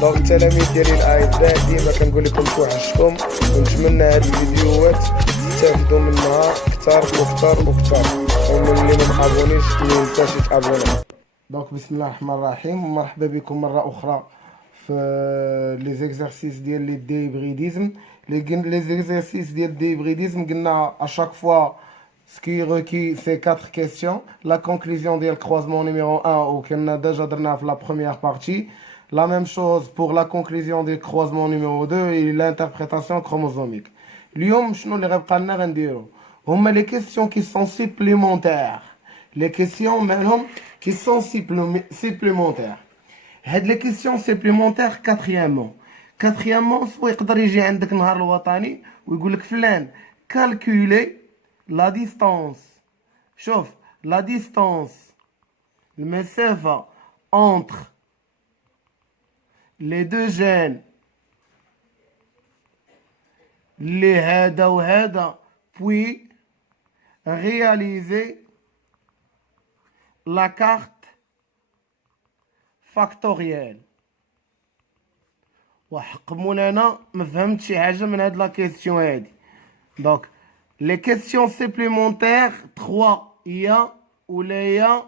دونك التلاميذ ديالي الاعزاء، ديما كنقول لكم توحشكم، ونتمنى هاد الفيديوهات تستافدوا منها كتر وكتر وكتر. ومن اللي ما مابونيش ما ينساش يتابونا. دونك بسم الله الرحمن الرحيم، ومرحبا بكم مره اخرى في لي زيكزارسيس ديال لي ديبريديزم. لي زيكزارسيس ديال ديبريديزم قلنا اشاك فوا ce qui est requis c'est 4 questions. La conclusion du croisement numéro 1 qu'on a déjà donné dans la première partie. La même chose pour la conclusion du croisement numéro 2 et l'interprétation chromosomique. اليوم شنو اللي غيبقى لنا غنديرو هما les questions qui sont supplémentaires. Les questions مالهم qui sont supplémentaires. هاد les questions supplémentaires quatrièmement سوا يقدر يجي عندك نهار الوطني ويقول لك فلان calculer la distance. شوف la distance المسافة entre les deux gènes اللي هذا وهذا puis réaliser la carte factorielle. وحقمون انا ما فهمتش شي حاجه من هاد لا كيسيون هادي. دونك les questions supplémentaires 3 يا ولا يا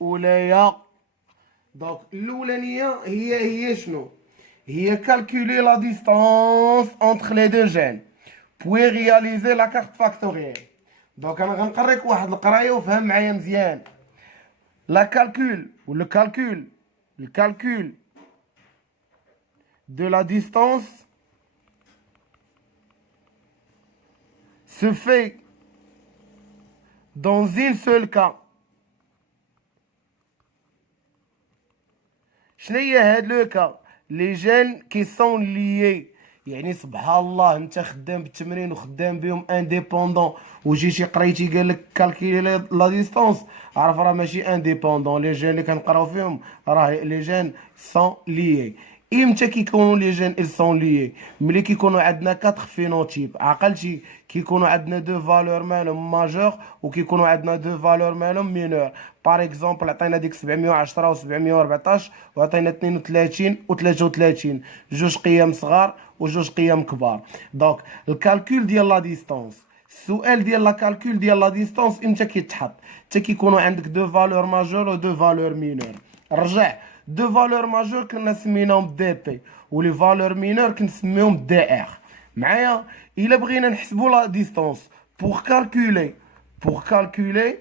ولا يا. دونك الاولانيه هي شنو؟ هي calculer la distance entre les deux gènes puis réaliser la carte factorielle. دونك انا غنقريك واحد القرايه وفهم معايا مزيان. la calcul ou le calcul de la distance se fait dans une seule cas. شنو هي هاد لو كا؟ لي جين كي سون ليي، يعني سبحان الله انت خدام بالتمرين وخدام بهم انديبوندون وجي شي قريتي قال لك كالكيلي لا ديستونس، عرف راه ماشي انديبوندون. لي جين اللي كنقراو فيهم راه لي جين سون ليي. امتى كيكونوا لي جين ils sont liés؟ ملي كيكونوا عندنا 4 فينوتيب. عقلتي كيكونوا عندنا دو فالور مالهم ماجور وكيكونوا عندنا دو فالور مالهم مينور. بار اكزومبل عطينا ديك 710 و714 وعطينا 32 و33، جوج قيم صغار وجوج قيم كبار. دونك الكالكول ديال لا ديستونس، السؤال ديال لا كالكول ديال لا ديستونس امتى كيتحط؟ حتى كيكونوا عندك دو فالور ماجور و دو فالور مينور. رجع دو فالور ماجور كنا سميناهم دي بي ولي فالور مينور كنسميهم دي ار. معايا؟ الا بغينا نحسبوا لا ديستونس pour calculer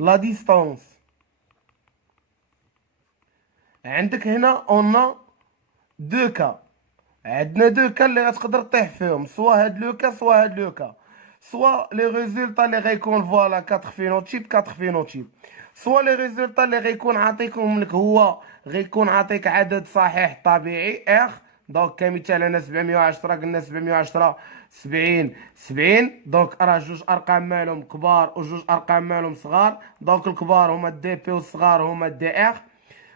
la distance، عندك هنا اون دو كا. عندنا دو كا اللي غتقدر طيح فيهم، سوا هاد لو كا سوا هاد لو كا. سوا لي ريزولطا اللي غيكون فوالا 4 فينوتيب، سوا لي ريزولطا اللي غيكون عاطيكم لك هو غيكون عاطيك عدد صحيح طبيعي اخ. دونك كمثال انا 710 قلنا 710 70. دونك راه جوج ارقام مالهم كبار وجوج ارقام مالهم صغار. دونك الكبار هما دي بي والصغار هما دي ار.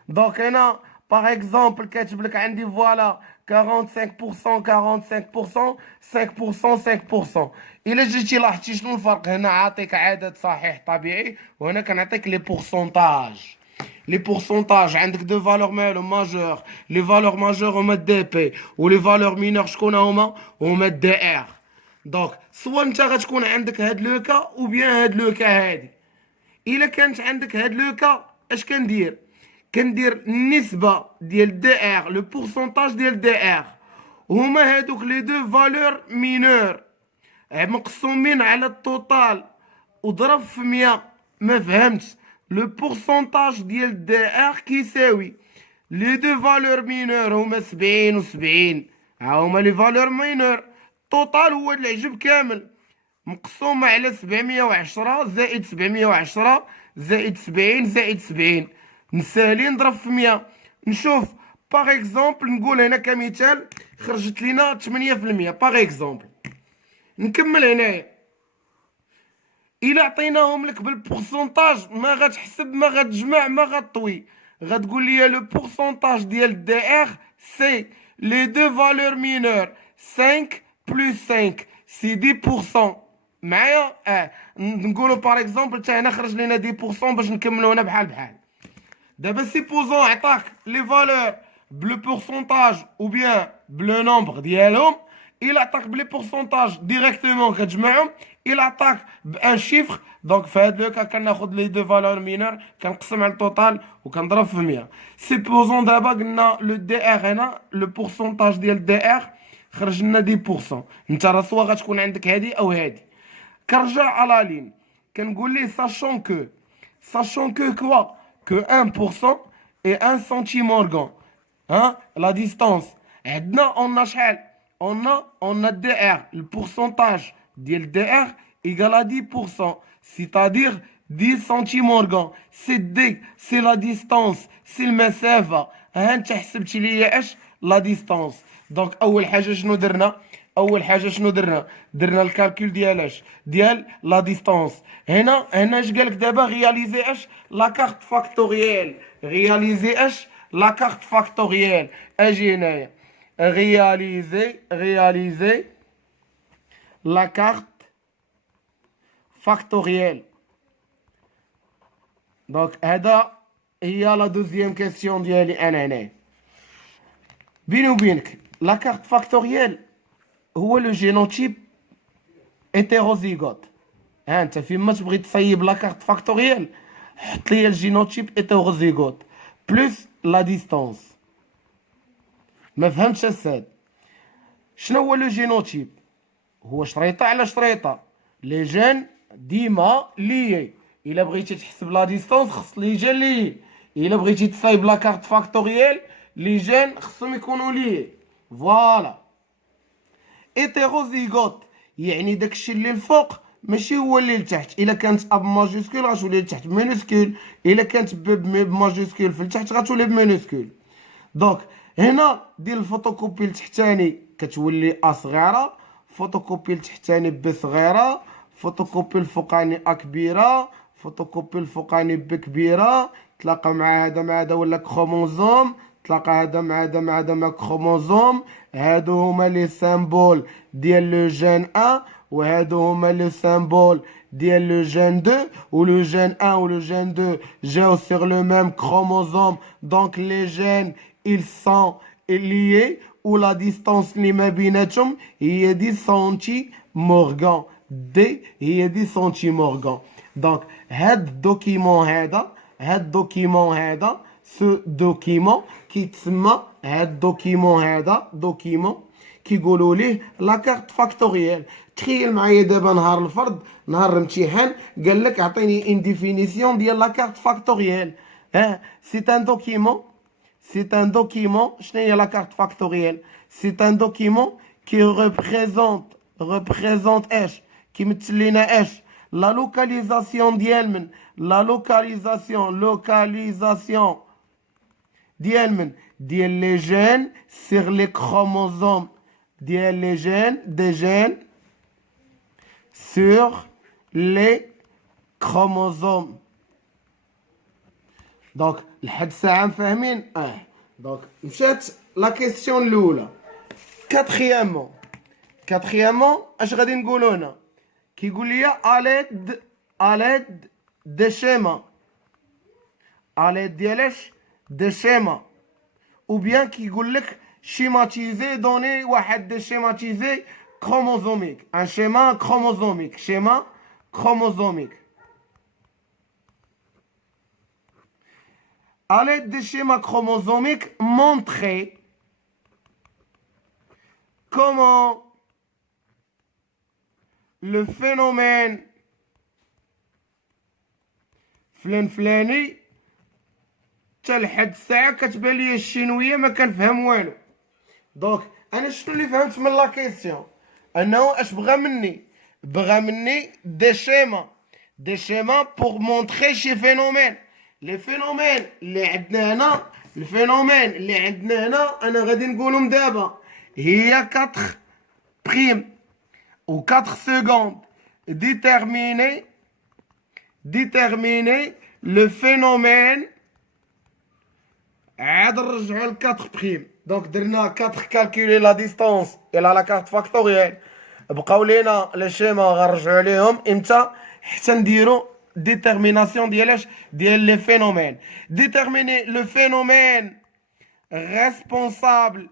دونك هنا باغ اكزومبل كاتب لك عندي فوالا 45% 5%. الا جيتي لاحظتي شنو الفرق؟ هنا عاطيك عدد صحيح طبيعي وهنا كنعطيك لي بورسونتاج. لي بورسونتاج عندك دو فالور مالهم ماجور، لي فالور ماجور هما دي بي ولي فالور مينور شكون هما دي ار. دونك سوا انت غتكون عندك هاد لو كا او بيان هاد لو كا هادي. الا كانت عندك هاد لو كا اش كندير النسبه ديال دي ار، لو بورسونتاج ديال دي ار هما هادوك لي دو فالور مينور مقسومين على التوتال وضرب في 100. ما فهمتش؟ لو بورسونتاج ديال دي ار كيساوي لي دو فالور مينور هما 70 و70، ها هما لي فالور مينور. التوتال هو العجب كامل مقسومه على 710 زائد 710 زائد 70 زائد 70. نسالي نضرب في 100. نشوف باغ اكزومبل نقول هنا كمثال خرجت لينا 8%. باغ اكزومبل نكمل هنايا. الا عطيناهم لك بالبورسونتاج ما غتحسب ما غتجمع ما غطوي، غتقول لي لو بورسونتاج ديال دي ار سي لي دو فالور مينور 5 بلس 5 سي 10%. معايا؟ نقولوا باغ اكزومبل حتى هنا خرج لينا 10% باش نكملوا هنا بحال. D'abord, supposons attaque les valeurs, le pourcentage ou bien le nombre ديالهم. Il attaque les pourcentages directement كتجمعهم. Il attaque un chiffre. Donc, في هذا le cas كناخذ les deux valeurs mineures كنقسم على التوتال وكنضرب في 100. Supposons دابا قلنا le DR هنا le pourcentage ديال DR خرج لنا 10%. انت راه سوا غتكون عندك هذه او هذه. كنرجع على لين كنقول ليه sachant que quoi que 1% et 1 centime organ. Hein? La distance. On a شحال on a DR, le pourcentage de DR égale à 10%, c'est-à-dire 10 centimes organ. C'est D, c'est la distance, c'est le مسافة. انت حسبتي لي اش la distance. دونك اول حاجه شنو درنا درنا الكالكول ديال اش ديال لا ديستانس. هنا اش قالك دابا رياليزي اش لا كارت فاكتوريال. رياليزي اش لا كارت فاكتوريال. اجي هنايا réaliser la carte factorielle. Donc هذا هي la deuxième question ديالي انا هنا. بيني وبينك la carte factorielle هو لو جينوتيب hétérozygote. انت فيما تبغي تصيب لا كارت فاكتوريال حط لي الجينوتيب hétérozygote بلس لا ديستانس. ما فهمتش الساد. شنو هو لو جينوتيب؟ هو شريطه على شريطه لي جين ديما ليي. الا بغيتي تحسب لا ديستانس خص لي جين ليي. الا بغيتي تصايب لا كارت فاكتوريال لي جين خصهم يكونوا ليي. فوالا. هيتيروزيغوت يعني داكشي اللي الفوق ماشي هو اللي لتحت. الا كانت اب ماجيسكول غتولي لتحت مينوسكول. الا كانت بماجيسكول في التحت غتولي بمينوسكول. دونك هنا ديال الفوتوكوبي التحتاني كتولي ا صغيره، فوتوكوبي التحتاني ب صغيره، فوتوكوبي الفوقاني ا كبيره، فوتوكوبي الفوقاني ب كبيره. تلاقى مع هذا ولا كروموزوم. تلاقى هذا مع كروموزوم. هادو هما لي سامبول ديال لو جين 1 وهادو هما لي سامبول ديال لو جين 2. ولو جين 1 ولو جين 2 جاو sur le même chromosome. Donc les gènes ils sont liés ou la distance اللي ما بيناتهم هي 10 سنتيمورغان. دي هي 10 سنتيمورغان. دونك هاد الدوكيمون هذا سو دوكيمون كيتسمى هاد الدوكيمون هذا دوكيمون كيقولوا ليه لا كارت فاكتوريال. تخيل معايا دابا نهار الفرد نهار الامتحان قال لك اعطيني ان ديفينيسيون ديال لا كارت فاكتوريال. سي ان دوكيمون شنو هي لا كارت فاكتوريال؟ سي ان دوكيمون كي représente اش كيمثل لينا اش لا لوكاليزاسيون ديال من لا لوكاليزاسيون ديال لي جين sur les chromosomes ديال لي جين دي جين sur les chromosomes. دونك لحد ساعة فاهمين؟ دونك مشات لا كيسيون الأولى. كاتخيامون اش غادي نقولو هنا؟ كيقول لي اليد دي شيما. اليد ديالاش دي شيما ou bien كيقول لك schématiser donner واحد دي schématiser chromosomique. un schéma chromosomique. À l'aide des schémas chromosomiques, montrer comment le phénomène فلاني حتى لحد الساعه كتبان لي الشينويه ما كنفهم والو. دونك انا شنو اللي فهمت من لا كيسيون؟ انه اش بغى مني دي شيما بور مونطري شي فينومين. لي فينومين اللي عندنا هنا انا غادي نقولهم دابا هي 4 بريم و 4 سكوند. déterminer le phénomène. عاد نرجعو ل 4 بريم. دونك درنا 4 كالكولي لا ديستانس الى لا كارت فاكتوريال. بقاو لينا لي شيما غنرجعو ليهم امتى؟ حتى نديرو détermination des phénomènes. Déterminer le phénomène responsable.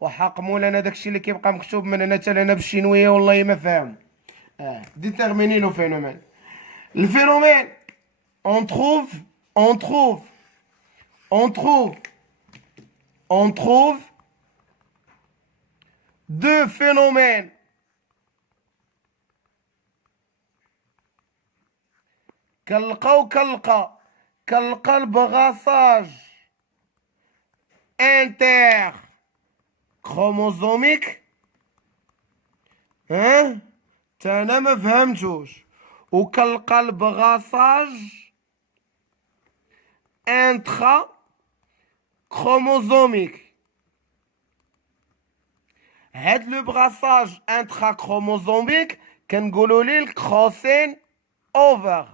وحقموا لنا داكشي اللي كيبقى مكتوب من هنا حتى لنا بالشينويه والله ما فاهم. Déterminer le phénomène. Le phénomène, on trouve deux phénomènes. كالقى البغاصاج interchromosomique. تانا ما فهمتوش. وكالقى البغاصاج intrachromosomique. هاد لو براساج انتراكروموزوميك كنقولوا ليه الكروسين اوفر،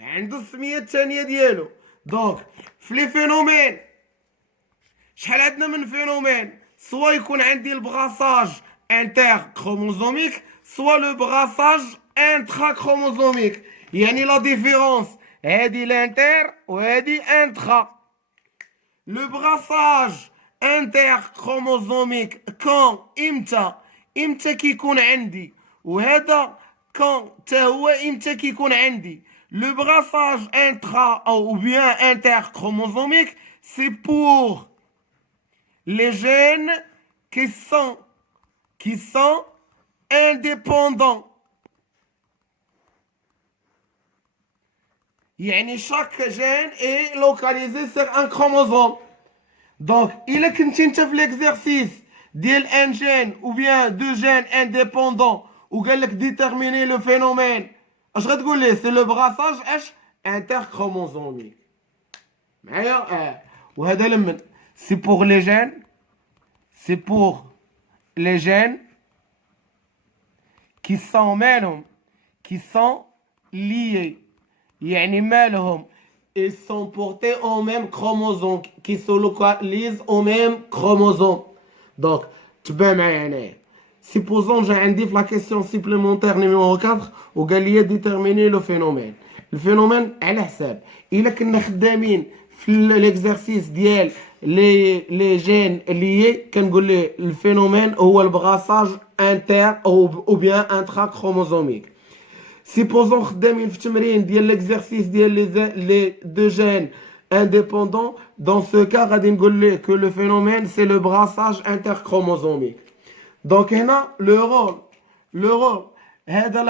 عنده السميه الثانيه ديالو. دونك في لي فينومين شحال عندنا من فينومين؟ سوا يكون عندي البغاساج انتر كروموزوميك سوا لو بغاساج انترا كروموزوميك. يعني لا ديفيرونس هادي الانتر وهادي انترا. لو بغاساج انتر كروموزوميك كون امتى كيكون عندي، وهذا كون تا هو امتى كيكون عندي. لو brassage intra ou bien interchromosomique, c'est pour les gènes qui sont indépendants. يعني chaque gène est localisé sur un chromosome. Donc, il est كنتي انت في l'exercice ديال un gène ou bien deux gènes indépendants وقال لك déterminer le phénomène. اش غتقول ليه؟ سي لو براساج انتركروموزوميك معايا. وهذا لمن سي بور لي جين كي سون مالهم كي سون ليي، يعني مالهم ils sont portés au même chromosome qui se localisent au même chromosome. donc تبع معايا هنايا. Supposons j'ai un diff la question supplémentaire numéro 4 وقال لي déterminer le phénomène. الفينومين على حساب الا كنا خدامين في ليكزارسيس ديال لي جين ليي كنقول ليه الفينومين هو البغاساج انتر او بيان انترا كروموزوميك. سيبوزون خدامين في تمرين ديال ليكزارسيس ديال لي دو جين indépendants. dans ce cas غادي نقول ليه que le phénomène c'est le brassage interchromosomique. Donc هنا le rôle هذا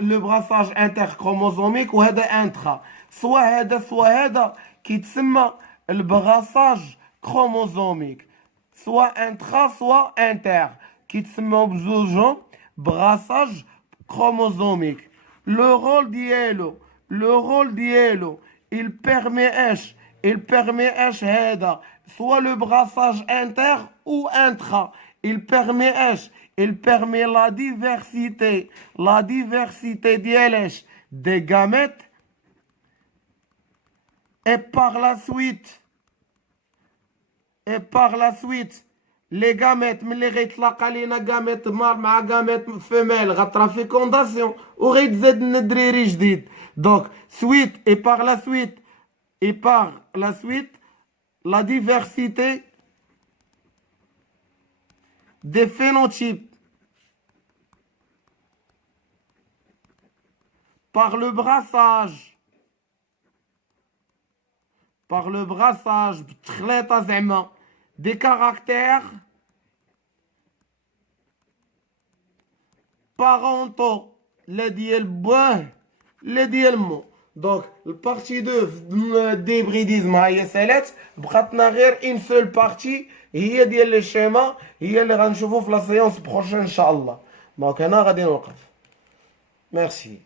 le brassage interchromosomique وهذا انترا. سواء هذا كيتسمى البغاساج كروموزوميك، سواء انترا سواء انتر كيتسموا بزوجهم brassage chromosomique. le rôle ديالو il permet هذا soit le brassage inter ou intra. il permet la diversité des gamètes et par la suite les gamètes ملي غيتلاقى لينا gamète mâle مع gamète femelle غطرا fécondation وغيتزاد لنا دريري جديد. donc par la suite la diversité des phénotypes par le brassage بتخليطة زعما des caractères parentaux لا ديال باه لا ديال مو. دونك البارتي 2 ديبريديزم هي سالات بقاتنا غير ان سول بارتي هي ديال لي شيما هي اللي غنشوفو في لا سيونس بروشين ان شاء الله. دونك هنا غادي نوقف. ميرسي.